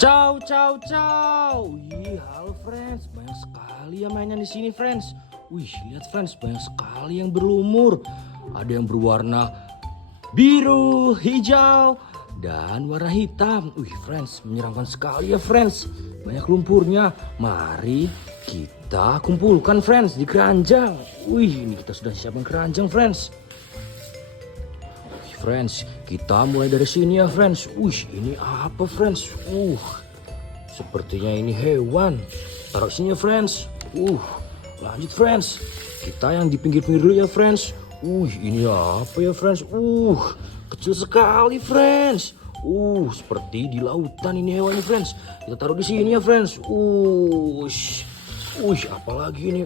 Ciao, ciao, ciao. Halo friends, banyak sekali yang mainan di sini friends. Wih, lihat friends, banyak sekali yang berlumur. Ada yang berwarna biru, hijau, dan warna hitam. Wih friends, menyeramkan sekali ya friends. Banyak lumpurnya. Mari kita kumpulkan friends di keranjang. Wih, ini kita sudah siapkan keranjang friends. Friends, kita mulai dari sini ya friends. Ini apa friends? Sepertinya ini hewan. Taruh sini ya friends. Lanjut friends. Kita yang di pinggir-pinggir dulu ya friends. Ini apa ya friends? Kecil sekali friends. Seperti di lautan ini hewannya friends. Kita taruh di sini ya friends. Apalagi ini?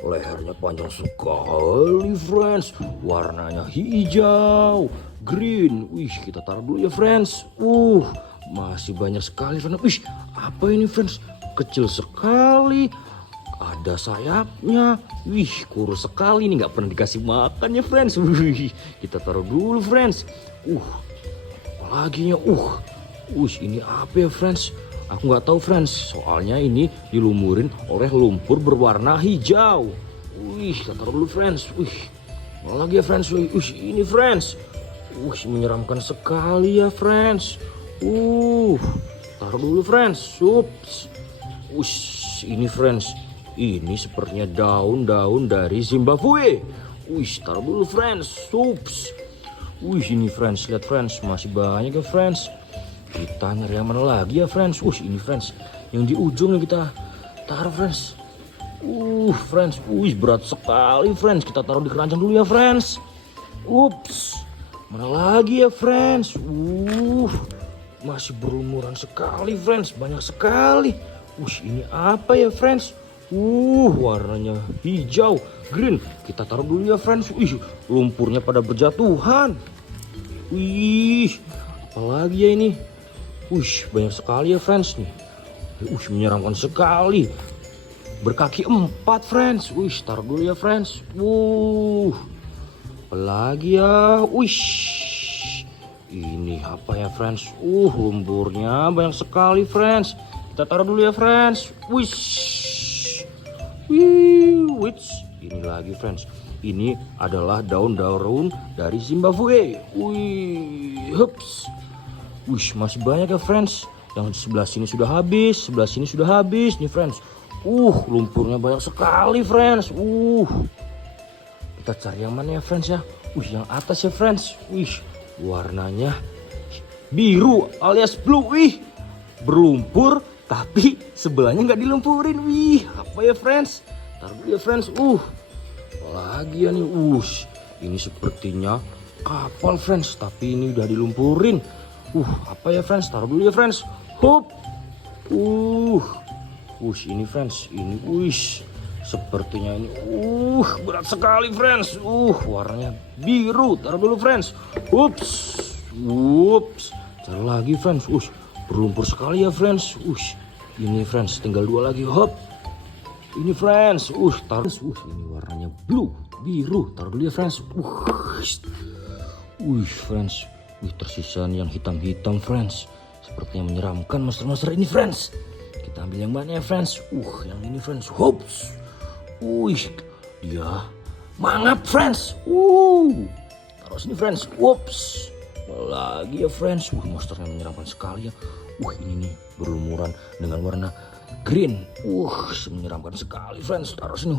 Lehernya panjang sekali friends. Warnanya hijau, green. Kita taruh dulu ya friends. Masih banyak sekali friends. Apa ini friends? Kecil sekali. Ada sayapnya. Kurus sekali nih, nggak pernah dikasih makan ya friends. Kita taruh dulu friends. Apalagi ya? Ini apa ya friends? Aku nggak tahu friends, soalnya ini dilumurin oleh lumpur berwarna hijau. Kita taruh dulu friends. Mana lagi ya friends? Ini friends. Menyeramkan sekali ya friends. Taruh dulu friends. Ini friends. Ini sepertinya daun-daun dari Zimbabwe. Taruh dulu friends. Ini friends, lihat friends, masih banyak ya friends. Kita nyari yang mana lagi ya friends? Ini friends, yang di ujung nih kita taruh friends. Friends, berat sekali friends. Kita taruh di keranjang dulu ya friends. Mana lagi ya friends? Masih berlumuran sekali friends, banyak sekali. Ini apa ya friends? Warnanya hijau, green. Kita taruh dulu ya friends. Lumpurnya pada berjatuhan. Apalagi ya ini? Banyak sekali ya friends nih. Menyeramkan sekali. Berkaki 4 friends. Taruh dulu ya friends. Apalagi ya? Ini apa ya friends? Lumpurnya banyak sekali friends. Kita taruh dulu ya friends. Ini lagi friends. Ini adalah daun-daun dari Zimbabwe. Masih banyak ya friends. Yang sebelah sini sudah habis, sebelah sini sudah habis nih friends. Lumpurnya banyak sekali friends. Kita cari yang mana ya friends ya? Yang atas ya friends. Warnanya biru alias blue. Berlumpur tapi sebelahnya nggak dilumpurin. Apa ya friends? Taruh dulu ya friends. Apalagi ya nih? Ini sepertinya kapal friends, tapi ini udah dilumpurin. Apa ya friends? Taruh dulu ya friends. Ini friends, ini sepertinya ini berat sekali friends. Warnanya biru. Taruh dulu friends. Cari lagi friends. Berlumpur sekali ya friends. Ini friends, tinggal 2 lagi. Ini friends. Taruh. Ini warnanya blue, biru. Taruh dulu ya friends. Friends. Tersisa yang hitam-hitam friends. Sepertinya menyeramkan monster-monster ini friends. Kita ambil yang mana ya friends? Yang ini friends. Dia mangap friends. Taruh sini friends. Lagi ya friends. Monsternya menyeramkan sekali ya. Ini nih berlumuran dengan warna green. Menyeramkan sekali friends. Taruh sini.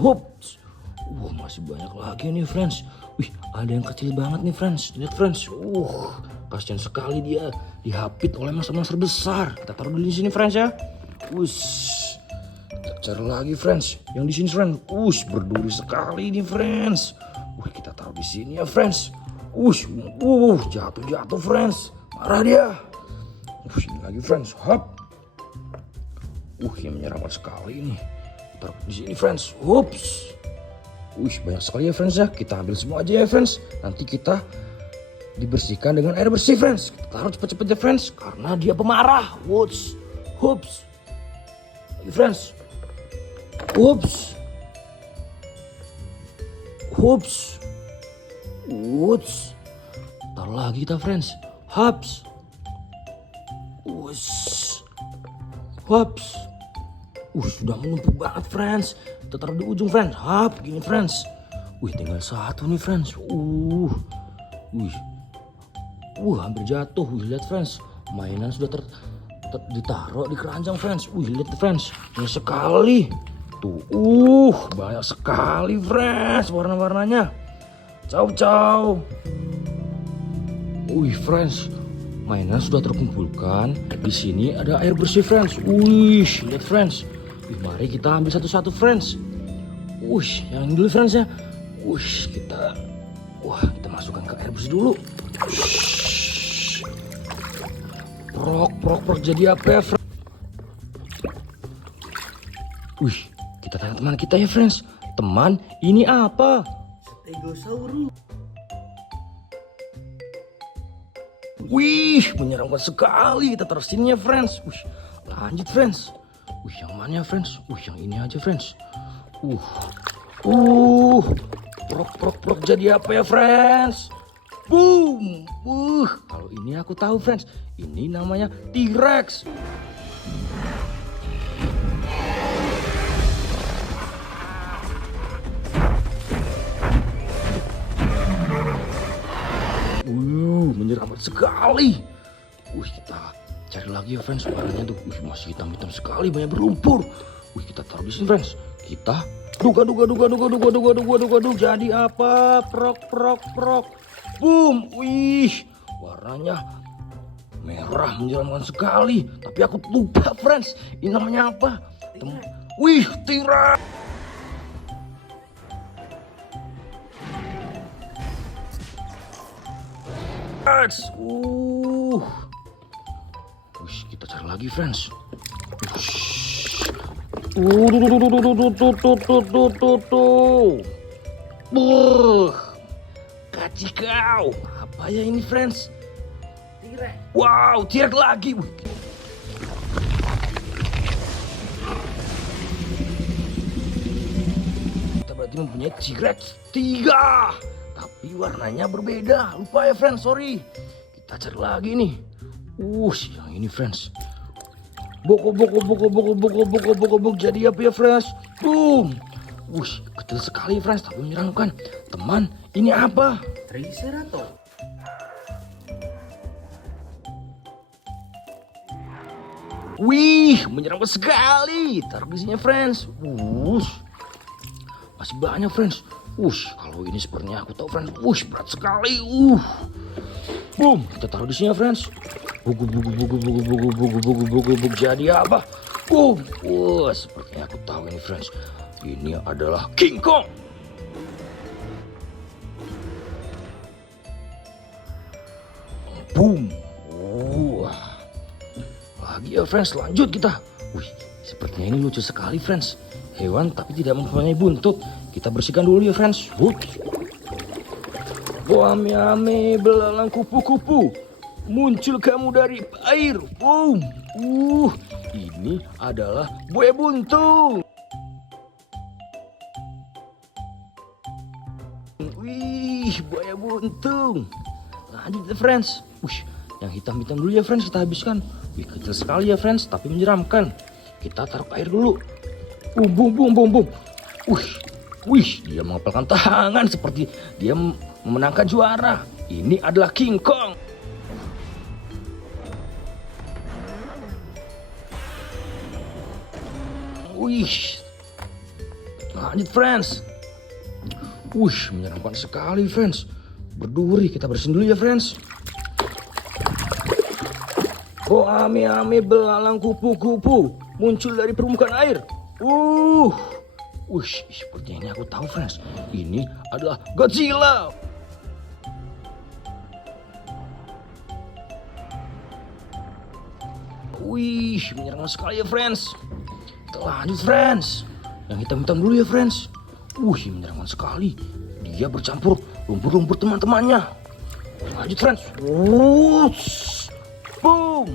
Masih banyak lagi nih friends. Ada yang kecil banget nih friends. Lihat friends. Kasian sekali dia dihapit oleh monster-monster besar. Kita taruh dulu di sini friends ya. Kita cari lagi friends. Yang di sini friends. Berduri sekali nih friends. Kita taruh di sini ya friends. Jatuh friends. Marah dia. Ini lagi friends. Yang menyeramkan sekali ini. Taruh di sini friends. Banyak sekali ya friends ya. Kita ambil semua aja ya friends. Nanti kita dibersihkan dengan air bersih friends. Kita taruh cepet-cepet ya friends, karena dia pemarah. Lagi friends. Taruh lagi kita friends. Hops. Sudah menumpuk banget friends. Kita taruh di ujung friends. Hap, gini friends. Tinggal satu nih friends. Hampir jatuh. Lihat friends. Mainan sudah ditaruh di keranjang friends. Lihat friends. Banyak sekali. Tuh, banyak sekali friends warna-warnanya. Ciao. Friends. Mainan sudah terkumpulkan. Di sini ada air bersih friends. Lihat friends. Mari kita ambil satu-satu friends. Yang ini dulu friends ya. Kita masukkan ke air bersih dulu. Prok jadi apa ya friends? Kita tanya teman kita ya friends. Teman, ini apa? Stegosaurus. Menyeramkan sekali. Kita taruh sini ya friends. Lanjut friends. Yang mana ya friends? Yang ini aja friends. Prok jadi apa ya friends? Boom. Kalau ini aku tahu friends. Ini namanya T-Rex. Menyeramkan sekali. Kita cari lagi ya friends warnanya tuh. Masih hitam-hitam sekali, banyak berlumpur. Kita taruh di sini friends. Kita duga. Jadi apa? Prok. Boom. Warnanya merah menyeramkan sekali. Tapi aku lupa friends. Ini namanya apa? T-Rex. Kita cari lagi friends. Kacikau. Apa ya ini friends? T-Rex. T-Rex lagi. Kita berarti mempunyai T-Rex 3. Tapi warnanya berbeda. Lupa ya friends, sorry. Kita cari lagi nih. Yang ini friends. Boko. Jadi apa ya friends? Boom. Kecil sekali friends, tapi menyeramkan. Teman, ini apa? Triceratops. Menyeramkan sekali. Taruh di sini friends. Masih banyak friends. Kalau ini sepertinya aku tahu friends. Berat sekali. Boom, kita taruh di sini ya friends. Bugu. Jadi apa? Boom. Sepertinya aku tahu ini friends. Ini adalah King Kong. Boom. Lagi ya friends, lanjut kita. Sepertinya ini lucu sekali friends. Hewan tapi tidak mempunyai buntut. Kita bersihkan dulu ya friends. Ame belalang kupu-kupu. Muncul kamu dari air. Boom. Ini adalah buaya buntung. Buaya buntung. Lanjut ya friends. Yang hitam-hitam dulu ya friends, kita habiskan. Kecil sekali ya friends, tapi menyeramkan. Kita taruh air dulu. Boom. Dia mengepalkan tangan seperti dia memenangkan juara. Ini adalah King Kong. Lanjut friends. Menyeramkan sekali friends. Berduri, kita bersihin dulu ya friends. Ame belalang kupu-kupu muncul dari permukaan air. Sepertinya ini aku tahu friends. Ini adalah Godzilla. Menyeramkan sekali ya friends. Kita lanjut friends. Yang hitam-hitam dulu ya friends. Menyeramkan sekali. Dia bercampur lumpur-lumpur teman-temannya. Lanjut friends. Boom.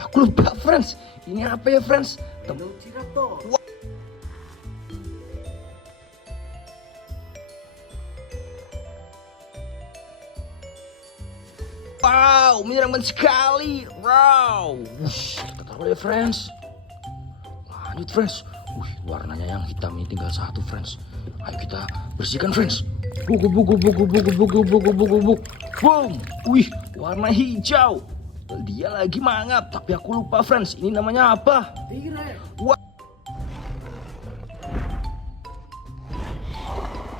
Aku lupa friends. Ini apa ya friends? Velociraptor. Menyeramkan sekali. Kita taruh Taruh ya friends. Lanjut friends. Wih, warnanya yang hitam ini tinggal satu friends. Ayo kita bersihkan friends. Buk. Boom. Wih, warna hijau. Dia lagi mangap, tapi aku lupa friends. Ini namanya apa? Tirek.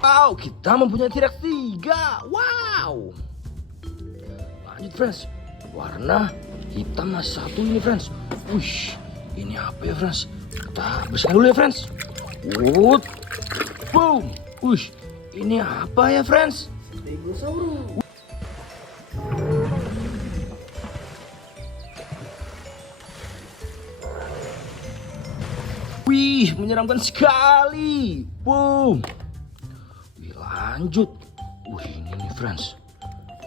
Wow, kita mempunyai T-Rex 3. Wow. Lanjut friends. Warna hitam masih satu ini friends. Wih, ini apa ya friends? Kita bersihkan dulu ya friends. Wood. Boom. Wih, ini apa ya friends? Stegosaurus. Wih, menyeramkan sekali. Boom. Wih, lanjut. Wih, ini nih friends.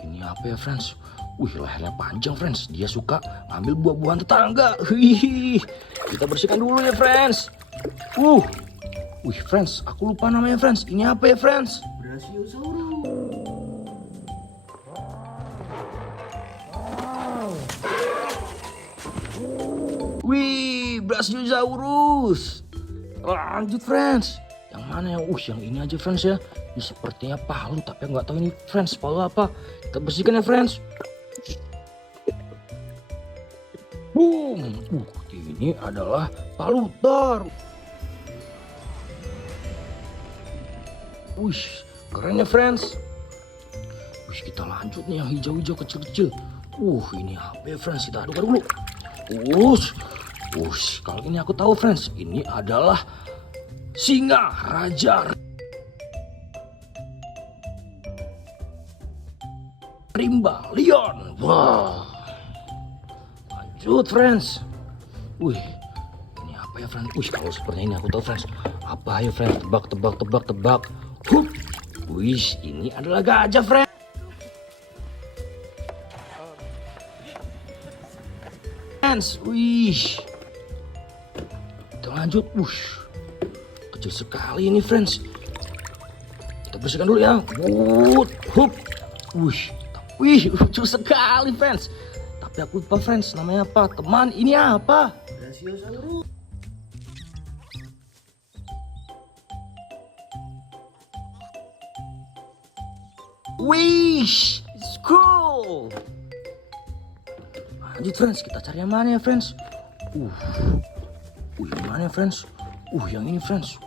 Ini apa ya friends? Wih, lehernya panjang friends. Dia suka ngambil buah-buahan tetangga. Wih, kita bersihkan dulu ya friends. Wih friends, aku lupa namanya friends. Ini apa ya friends? Brachiosaurus. Wih, Brachiosaurus. Lanjut friends. Yang mana yang yang ini aja friends ya. Ini sepertinya palu, tapi nggak tahu ini friends palu apa. Kita bersihkan ya friends. Boom. Ini adalah palutor. Wih, keren ya friends. Wih, kita lanjut nih yang hijau-hijau kecil-kecil. Ini apa ya friends? Kita aduk dulu. Kalau ini aku tahu friends. Ini adalah singa raja rimba lion. Wah. Lanjut friends. Wih, ini apa ya friends? Kalau seperti ini aku tahu friends. Apa ya friends? Tebak. Wih, ini adalah gajah friends. Wih, kita lanjut. Kecil sekali ini friends. Kita bersihkan dulu ya. Wih, lucu sekali friends. Tapi aku lupa friends, namanya apa? Teman, ini apa? Brachiosaurus. Wih, it's cool. Lanjut friends, kita cari yang mana ya friends? Yang mana ya friends? Yang ini friends.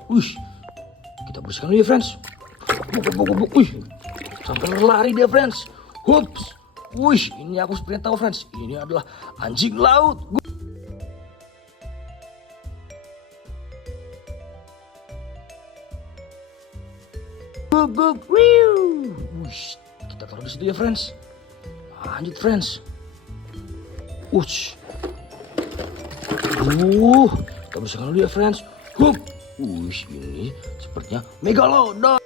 Kita bersihkan dulu ya friends. Sampai lari dia friends. Hups. Ini aku sepertinya tahu friends. Ini adalah anjing laut. Kita taruh di situ ya friends. Lanjut friends. Kita bersihkan dulu ya friends. Ini sepertinya megalodon.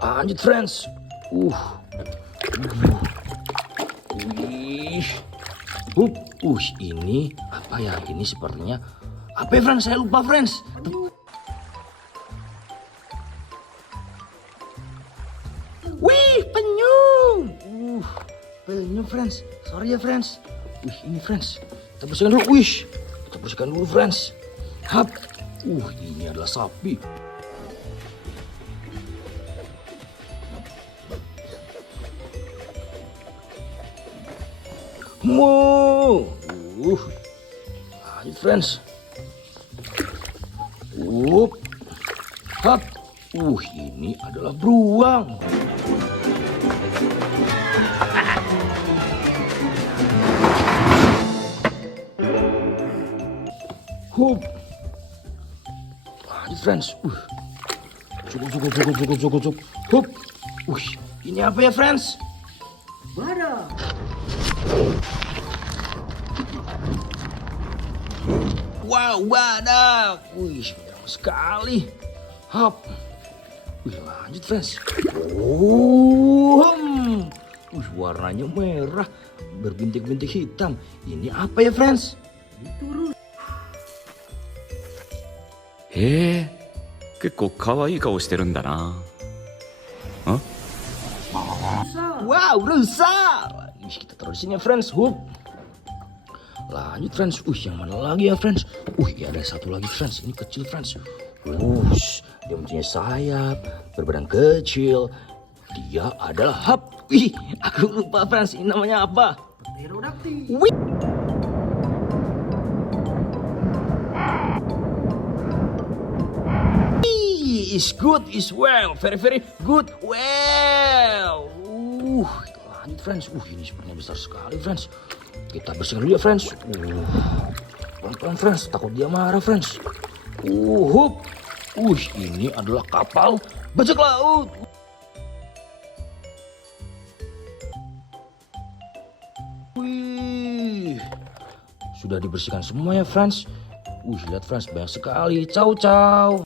Lanjut friends. Ini apa ya? Ini sepertinya apa ya friends? Saya lupa friends. Wih, penyu. Penyu friends. Sorry ya friends. Ini friends. Kita bersihkan dulu. Kita bersihkan dulu friends. Ini adalah sapi. Lanjut friends. Ini adalah beruang. Lanjut friends. Cukup. Ini apa ya friends? Badak. Wow, badak. Menyeram sekali. Lanjut friends. Warnanya merah berbintik-bintik hitam. Ini apa ya friends? Turun. 結構可愛い顔してるんだな。ん Rusa. Wow, rusa. Wih, kita taruh di sini ya, friends. Hup. Lanjut, friends. Yang mana lagi ya, friends? Ya ada satu lagi, friends. Ini kecil, friends. Dia mempunyai sayap, berbadan kecil. Dia adalah hap. Aku lupa, friends. Ini namanya apa? Pterodactyl. Wih. Is good, is well, very very good, well. Kita lanjut, friends. Ini sepertinya besar sekali, friends. Kita bersihkan dulu ya, friends. Pelan-pelan, friends. Takut dia marah, friends. Hup. Ini adalah kapal bajak laut. Sudah dibersihkan semua ya, friends. Lihat, friends, banyak sekali. Ciao, ciao.